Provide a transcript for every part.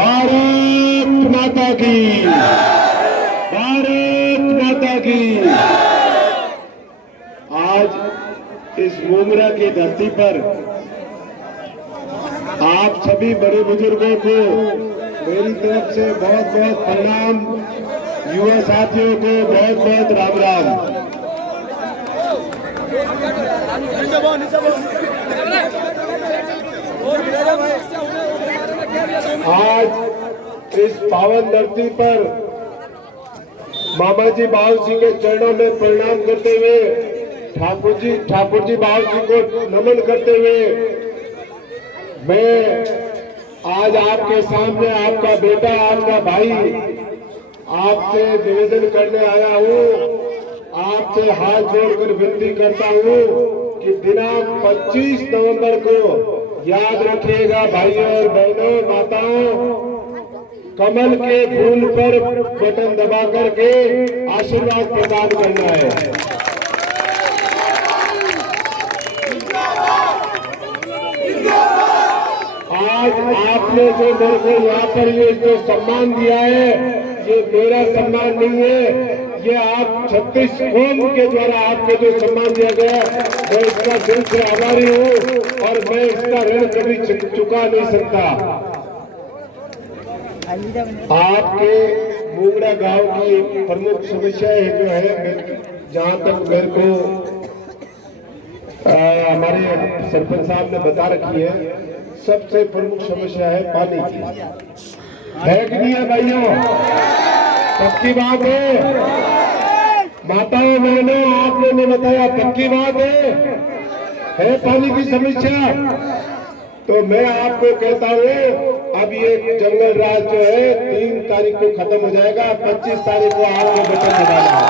भारत माता की, भारत माता की। आज इस मुंगरा की धरती पर आप सभी बड़े बुजुर्गों को मेरी तरफ से बहुत बहुत प्रणाम, युवा साथियों को बहुत बहुत राम राम। आज इस पावन धरती पर मामा जी बाल सिंह के चरणों में प्रणाम करते हुए, ठाकुर जी बाल सिंह को नमन करते हुए, मैं आज आपके सामने आपका बेटा, आपका भाई, आपसे निवेदन करने आया हूँ, आपसे हाथ जोड़कर विनती करता हूँ कि दिनांक 25 नवंबर को याद रखिएगा भाइयों और बहनों, माताओं, कमल के फूल पर बटन दबा करके आशीर्वाद प्रदान करना है। आज आपने जो मेरे को यहाँ पर ये जो सम्मान दिया है, ये मेरा सम्मान नहीं है, ये आप 36 कौम के द्वारा आपको जो सम्मान दिया गया, मैं इसका दिल से आभारी हूँ और मैं इसका ऋण कभी चुका नहीं सकता। आपके मुंगरा गांव की प्रमुख समस्या जो है, जहाँ तक मेरे को हमारे सरपंच साहब ने बता रखी है, सबसे प्रमुख समस्या है पानी की। है कि नहीं है भाइयों? पक्की बात है माताओं बहनों, आपने नहीं बताया, पक्की बात है पानी की समस्या। तो मैं आपको कहता हूँ, अब ये जंगल राज जो है 3 तारीख को खत्म हो जाएगा, 25 तारीख को आपको बटन दबाना है।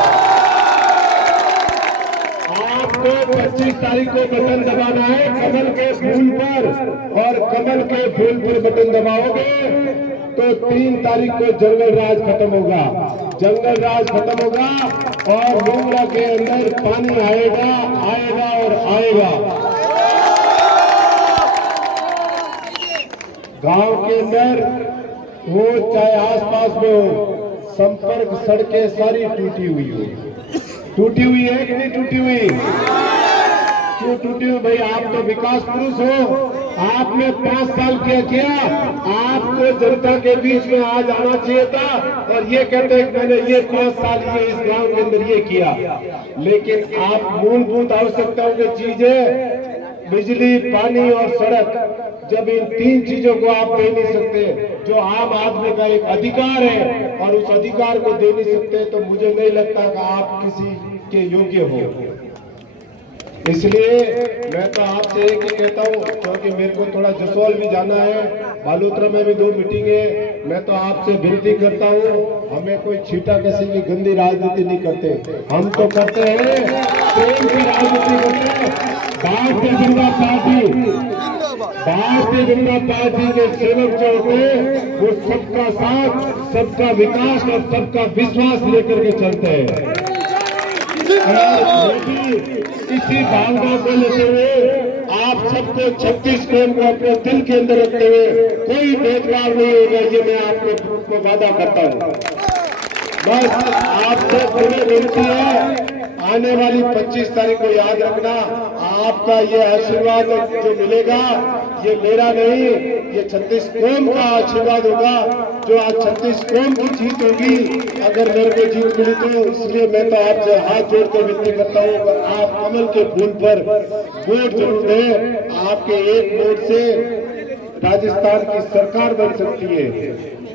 आपको 25 तारीख को बटन दबाना है कमल के फूल पर, और कमल के फूल पर बटन दबाओगे तो 3 तारीख को जंगल राज खत्म होगा। जंगल राज खत्म होगा और मुंगरा के अंदर पानी आएगा, आएगा और आएगा। गांव के अंदर हो चाहे आसपास में हो, संपर्क सड़कें सारी टूटी हुई हो। टूटी हुई है कि नहीं टूटी हुई? क्यों टूटी हुई भाई? आप तो विकास पुरुष हो, आपने 5 साल किया, आपको जनता के बीच में आज आना चाहिए था और ये कहते हैं मैंने ये 5 साल ये इस गांव के अंदर ये किया। लेकिन आप मूलभूत आवश्यकताओं की चीजें, बिजली, पानी और सड़क, जब इन 3 चीजों को आप दे नहीं सकते, जो आम आदमी का एक अधिकार है, और उस अधिकार को दे नहीं सकते, तो मुझे नहीं लगता कि आप किसी के योग्य हो। इसलिए मैं तो आपसे एक ही कहता हूँ, क्योंकि मेरे को थोड़ा जसोल भी जाना है, बालूत्रा में भी 2 मीटिंग है, मैं तो आपसे विनती करता हूँ, हमें कोई छीटा किसी की गंदी राजनीति नहीं करते, हम तो करते हैं प्रेम की राजनीति करते हैं। भारतीय जनता पार्टी के सेवक जो होते हैं वो सबका साथ, सबका विकास और सबका विश्वास लेकर के चलते हैं। इसी भावना को लेते हुए आप सबको 36 कौम को अपने दिल के अंदर रखते हुए कोई भेदभाव नहीं होगा, ये मैं आपको वादा करता हूँ। बस आपसे पूरी विनती है, आने वाली 25 तारीख को याद रखना, आपका ये आशीर्वाद जो मिलेगा ये मेरा नहीं, ये 36 कौम का आशीर्वाद होगा। जो आज 36 कौम की जीत होगी, अगर मेरे को जीत मिली तो इसलिए मैं तो आपसे हाथ जोड़कर विनती करता हूँ, आप कमल के फूल पर वोट जरूर दें। आपके एक वोट से राजस्थान की सरकार बन सकती है,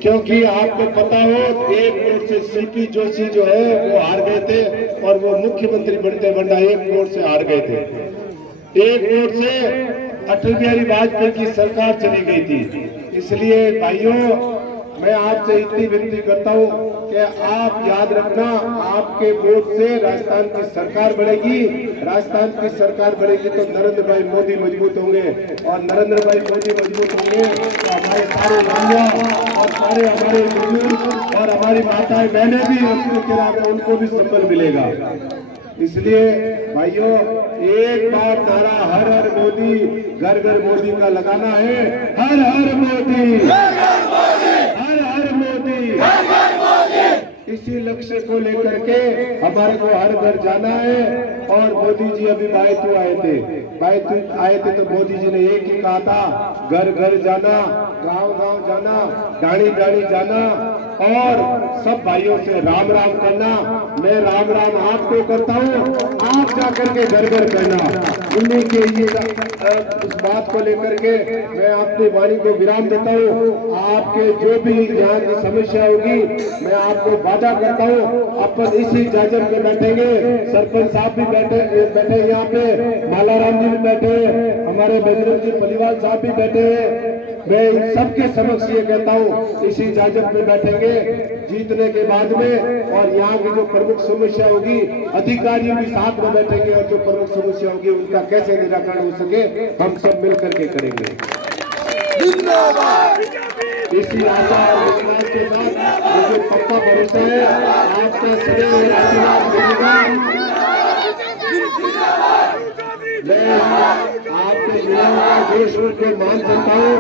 क्योंकि आपको पता हो एक वोट से सीपी जोशी जो है वो हार गए थे और वो मुख्यमंत्री बनते बनना एक वोट से हार गए थे। एक वोट से अटल बिहारी वाजपेयी की सरकार चली गई थी। इसलिए भाइयों, मैं आपसे इतनी विनती करता हूँ कि आप याद रखना, आपके वोट से राजस्थान की सरकार बढ़ेगी। राजस्थान की सरकार बढ़ेगी तो नरेंद्र भाई मोदी मजबूत होंगे, और नरेंद्र भाई मोदी मजबूत होंगे तो हमारे सारे भैया और सारे हमारे बुजुर्ग और हमारी माताएं बहनें भी अपने किराए में उनको भी संबल मिलेगा। इसलिए भाइयों, एक बार नारा हर हर मोदी, घर घर मोदी का लगाना है। हर हर मोदी। इसी लक्ष्य को लेकर के हमारे को हर घर जाना है। और मोदी जी अभी बायतू आए थे तो मोदी जी ने एक ही कहा था, घर घर जाना, गांव गांव जाना, डाणी डाणी जाना और सब भाइयों से राम राम करना। मैं राम राम आपको करता हूँ, आप जाकर के घर घर करना। उन्हीं के उस बात को लेकर के मैं अपनी वाणी को विराम देता हूँ। आपके जो भी यहाँ की समस्या होगी मैं आपको वादा करता हूँ, अपन इसी जाजम में बैठेंगे। सरपंच साहब भी बैठे यहाँ पे, मालाराम जी भी बैठे, हमारे बजरंग जी पलिवाल साहब भी बैठे हैं। मैं सबके समक्ष ये कहता हूँ, इसी जाजम में बैठेंगे जीतने के बाद में। और यहाँ की जो प्रमुख समस्या होगी अधिकारी भी साथ में बैठेंगे और जो प्रमुख समस्या होगी उनका कैसे निराकरण हो सके हम सब मिलकर के करेंगे। इसी आशा और विश्वास के साथ मुझे पक्का भरोसा है आपका सदैव आशीर्वाद मिलेगा। मैं आपके युवाओं का देश को मान सकता हूँ।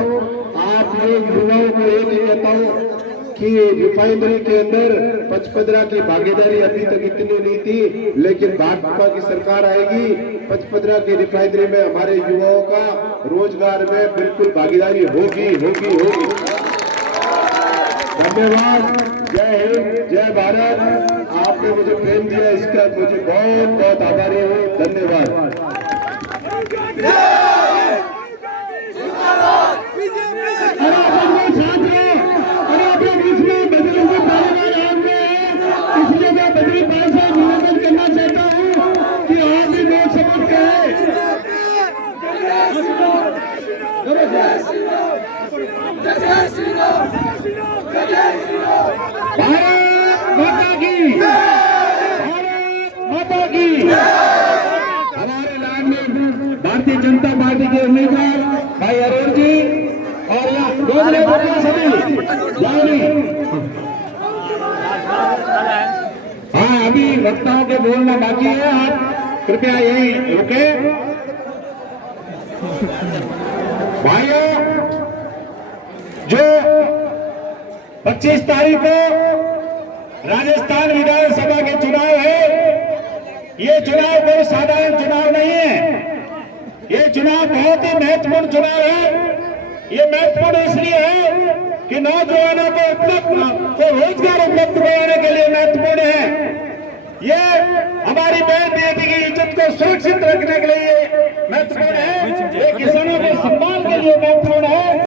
आप लोग युवाओं को ये नहीं कहता हूँ कि रिफाइनरी के अंदर पचपदरा की भागीदारी अभी तक इतनी नहीं थी, लेकिन भाजपा की सरकार आएगी, पचपदरा की रिफाइनरी में हमारे युवाओं का रोजगार में बिल्कुल भागीदारी होगी होगी होगी। धन्यवाद। जय हिंद, जय भारत। आपने मुझे प्रेम दिया, इसका मुझे बहुत बहुत आभारी हूँ। धन्यवाद। हमारे लाइन में भारतीय जनता पार्टी के उम्मीदवार भाई अरुण जी और हाँ, अभी वक्ताओं के बोलना बाकी है, आप कृपया यही रुके। भाइयों, जो 25 तारीख को राजस्थान विधानसभा के चुनाव है, ये चुनाव कोई साधारण चुनाव नहीं है। ये चुनाव बहुत ही महत्वपूर्ण चुनाव है। ये महत्वपूर्ण इसलिए है कि नौजवानों को रोजगार उपलब्ध कराने के लिए महत्वपूर्ण है। ये हमारी बहन बेटी की इज्जत को सुरक्षित रखने के लिए महत्वपूर्ण है।